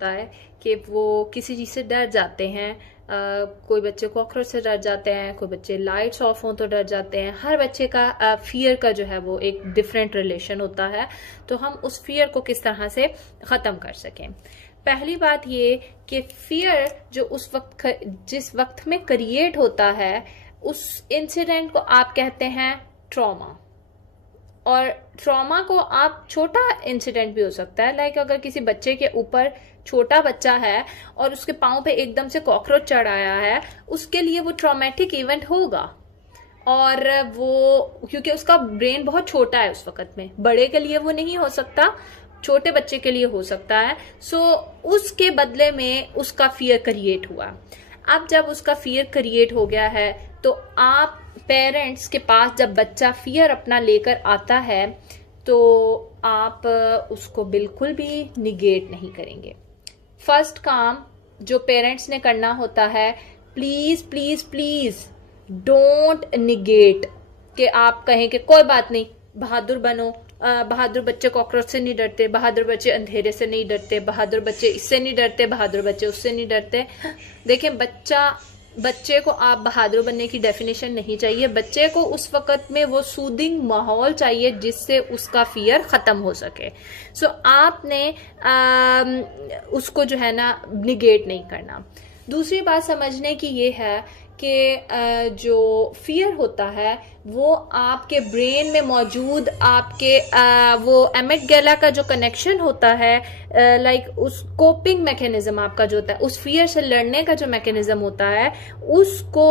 होता है कि वो किसी चीज़ से डर जाते हैं। कोई बच्चे कॉकरोच से डर जाते हैं, कोई बच्चे लाइट्स ऑफ हों तो डर जाते हैं। हर बच्चे का फियर का जो है वो एक डिफरेंट रिलेशन होता है। तो हम उस फियर को किस तरह से ख़त्म कर सकें। पहली बात ये कि फियर जो उस वक्त जिस वक्त में क्रिएट होता है, उस इंसिडेंट को आप कहते हैं ट्रॉमा। और ट्रॉमा को आप छोटा इंसिडेंट भी हो सकता है, लाइक अगर किसी बच्चे के ऊपर, छोटा बच्चा है और उसके पाँव पे एकदम से कॉकरोच चढ़ आया है, उसके लिए वो ट्रॉमेटिक इवेंट होगा। और वो क्योंकि उसका ब्रेन बहुत छोटा है उस वक्त में, बड़े के लिए वो नहीं हो सकता, छोटे बच्चे के लिए हो सकता है। सो उसके बदले में उसका फियर क्रिएट हुआ। अब जब उसका फियर क्रिएट हो गया है तो आप पेरेंट्स के पास जब बच्चा फियर अपना लेकर आता है तो आप उसको बिल्कुल भी निगेट नहीं करेंगे। फर्स्ट काम जो पेरेंट्स ने करना होता है, please please please don't negate. कि आप कहें कि कोई बात नहीं, बहादुर बनो, बहादुर बच्चे कॉकरोच से नहीं डरते, बहादुर बच्चे अंधेरे से नहीं डरते, बहादुर बच्चे इससे नहीं डरते, बहादुर बच्चे उससे नहीं डरते। देखें, बच्चे को आप बहादुर बनने की डेफिनेशन नहीं चाहिए। बच्चे को उस वक्त में वो सूदिंग माहौल चाहिए जिससे उसका फियर खत्म हो सके। सो आपने उसको जो है ना निगेट नहीं करना। दूसरी बात समझने की ये है कि जो फियर होता है वो आपके ब्रेन में मौजूद आपके वो एमिगडाला का जो कनेक्शन होता है, लाइक उस कोपिंग मैकेनिज्म आपका जो होता है, उस फियर से लड़ने का जो मैकेनिज्म होता है, उसको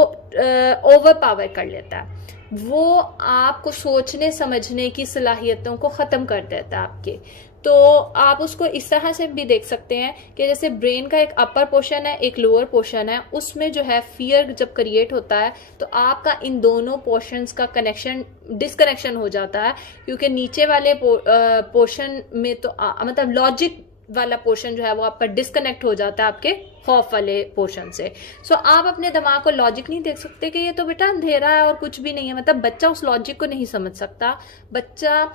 ओवर पावर कर लेता है। वो आपको सोचने समझने की सलाहियतों को ख़त्म कर देता है आपके। तो आप उसको इस तरह से भी देख सकते हैं कि जैसे ब्रेन का एक अपर पोर्शन है, एक लोअर पोर्शन है, उसमें जो है फियर जब क्रिएट होता है तो आपका इन दोनों पोर्शंस का कनेक्शन डिसकनेक्शन हो जाता है। क्योंकि नीचे वाले पोर्शन में तो मतलब लॉजिक वाला पोर्शन जो है वो आपका डिस्कनेक्ट हो जाता है आपके खौफ वाले पोर्शन से। सो आप अपने दिमाग को लॉजिक नहीं देख सकते कि ये तो बेटा अंधेरा है और कुछ भी नहीं है। मतलब बच्चा उस लॉजिक को नहीं समझ सकता। बच्चा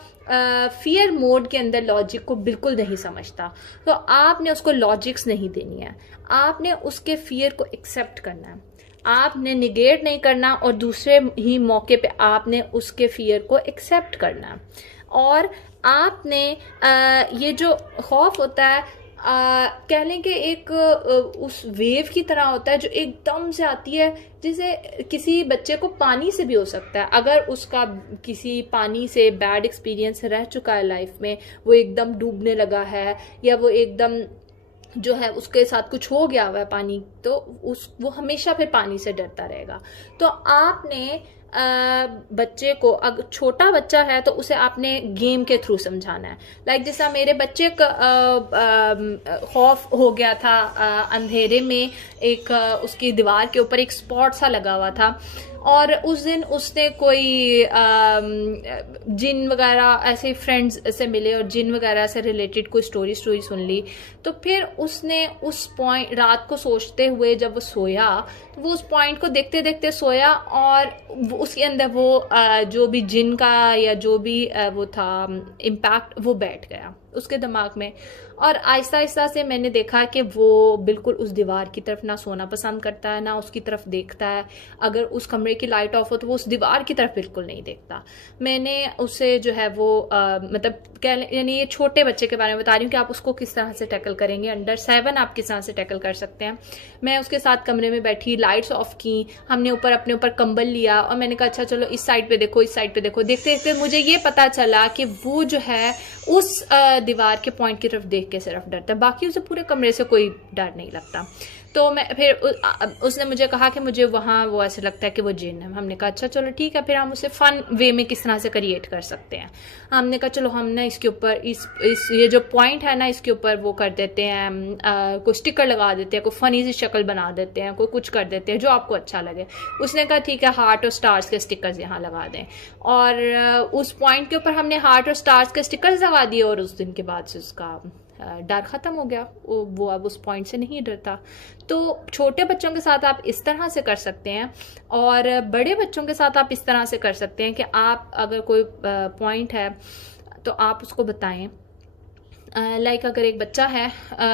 फियर मोड के अंदर लॉजिक को बिल्कुल नहीं समझता। तो आपने उसको लॉजिक्स नहीं देनी है, आपने उसके फियर को एक्सेप्ट करना है। आपने निगेट नहीं करना और दूसरे ही मौके पे आपने उसके फियर को एक्सेप्ट करना है। और आपने ये जो खौफ होता है, कह लें कि एक उस वेव की तरह होता है जो एकदम से आती है, जिसे किसी बच्चे को पानी से भी हो सकता है। अगर उसका किसी पानी से बैड एक्सपीरियंस रह चुका है लाइफ में, वो एकदम डूबने लगा है या वो एकदम जो है उसके साथ कुछ हो गया हुआ है पानी, तो वो हमेशा फिर पानी से डरता रहेगा। तो आपने बच्चे को, अगर छोटा बच्चा है तो उसे आपने गेम के थ्रू समझाना है। लाइक जैसा मेरे बच्चे का खौफ हो गया था अंधेरे में, एक उसकी दीवार के ऊपर एक स्पॉट सा लगा हुआ था और उस दिन उसने कोई जिन वगैरह ऐसे फ्रेंड्स से मिले और जिन वगैरह से रिलेटेड कोई स्टोरी सुन ली। तो फिर उसने उस पॉइंट, रात को सोचते हुए जब वो सोया तो वो उस पॉइंट को देखते देखते सोया और उसके अंदर वो जो भी जिन का या जो भी वो था इम्पैक्ट, वो बैठ गया उसके दिमाग में। और आहिस्ता आहिस्ता से मैंने देखा कि वो बिल्कुल उस दीवार की तरफ ना सोना पसंद करता है, ना उसकी तरफ देखता है। अगर उस कमरे की लाइट ऑफ हो तो वो उस दीवार की तरफ बिल्कुल नहीं देखता। मैंने उसे जो है वो मतलब यानी ये छोटे बच्चे के बारे में बता रही हूँ कि आप उसको किस तरह से टैकल करेंगे। अंडर 7 आप किस तरह से टैकल कर सकते हैं। मैं उसके साथ कमरे में बैठी, लाइट्स ऑफ की, हमने अपने ऊपर कंबल लिया और मैंने कहा अच्छा चलो इस साइड पे देखो, इस साइड पे देखो। देखते देखते मुझे ये पता चला कि वो जो है उस दीवार के पॉइंट की तरफ देख के सिर्फ डरता है, बाकी उसे पूरे कमरे से कोई डर नहीं लगता। तो मैं फिर उसने मुझे कहा कि मुझे वहाँ वो ऐसे लगता है कि वो जिन है। हमने कहा अच्छा चलो ठीक है, फिर हम उसे फन वे में किस तरह से क्रिएट कर सकते हैं। हमने कहा चलो हम ना इसके ऊपर इस ये जो पॉइंट है ना, इसके ऊपर वो कर देते हैं, कोई स्टिकर लगा देते हैं, कोई फनी सी शक्ल बना देते हैं, कोई कुछ कर देते हैं जो आपको अच्छा लगे। उसने कहा ठीक है, हार्ट और स्टार्स के स्टिकर्स यहाँ लगा दें। और उस पॉइंट के ऊपर हमने हार्ट और स्टार्स के स्टिकर्स लगा दिए और उस दिन के बाद से उसका डर खत्म हो गया। वो अब उस पॉइंट से नहीं डरता। तो छोटे बच्चों के साथ आप इस तरह से कर सकते हैं और बड़े बच्चों के साथ आप इस तरह से कर सकते हैं कि आप अगर कोई पॉइंट है तो आप उसको बताएं, लाइक अगर एक बच्चा है,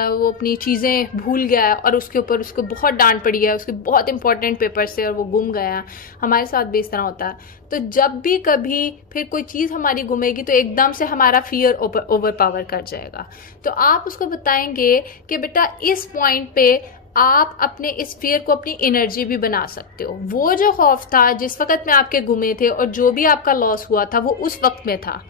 वो अपनी चीज़ें भूल गया है और उसके ऊपर उसको बहुत डांट पड़ी है, उसके बहुत इंपॉर्टेंट पेपर्स थे और वो गुम गया, हमारे साथ भी इस तरह होता है। तो जब भी कभी फिर कोई चीज़ हमारी गुमेगी तो एकदम से हमारा फियर ओवर पावर कर जाएगा। तो आप उसको बताएंगे कि बेटा इस पॉइंट पे आप अपने इस फियर को अपनी एनर्जी भी बना सकते हो। वो जो खौफ था जिस वक्त में आपके गुमे थे और जो भी आपका लॉस हुआ था वो उस वक्त में था,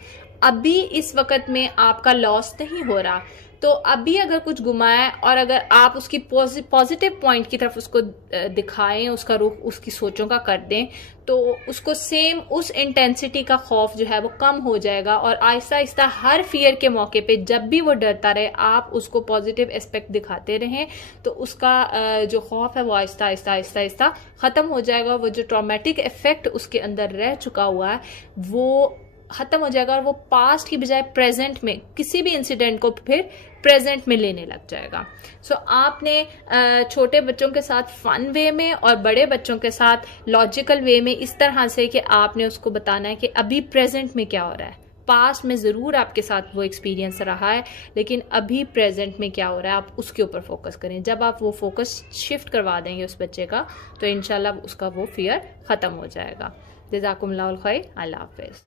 अभी इस वक्त में आपका लॉस नहीं हो रहा। तो अभी अगर कुछ गुमाया और अगर आप उसकी पॉजिटिव पॉइंट की तरफ उसको दिखाएं, उसका रुख उसकी सोचों का कर दें, तो उसको सेम उस इंटेंसिटी का खौफ जो है वो कम हो जाएगा। और आहिस्ता आहिस्ता हर फियर के मौके पे जब भी वो डरता रहे आप उसको पॉजिटिव एस्पेक्ट दिखाते रहें, तो उसका जो खौफ है वो आहिस्ता आहिस्ता आहिस्ता आहिस्ता ख़त्म हो जाएगा। वो जो ट्रॉमेटिक इफेक्ट उसके अंदर रह चुका हुआ है वो ख़त्म हो जाएगा और वो पास्ट की बजाय प्रेजेंट में किसी भी इंसिडेंट को फिर प्रेजेंट में लेने लग जाएगा। सो आपने छोटे बच्चों के साथ फन वे में और बड़े बच्चों के साथ लॉजिकल वे में इस तरह से कि आपने उसको बताना है कि अभी प्रेजेंट में क्या हो रहा है। पास्ट में ज़रूर आपके साथ वो एक्सपीरियंस रहा है, लेकिन अभी प्रेजेंट में क्या हो रहा है आप उसके ऊपर फोकस करें। जब आप वो फोकस शिफ्ट करवा देंगे उस बच्चे का तो इंशाल्लाह उसका वो फियर ख़त्म हो जाएगा। जज़ाकुमुल्लाहुल खैर। अल्लाह हाफ़िज़।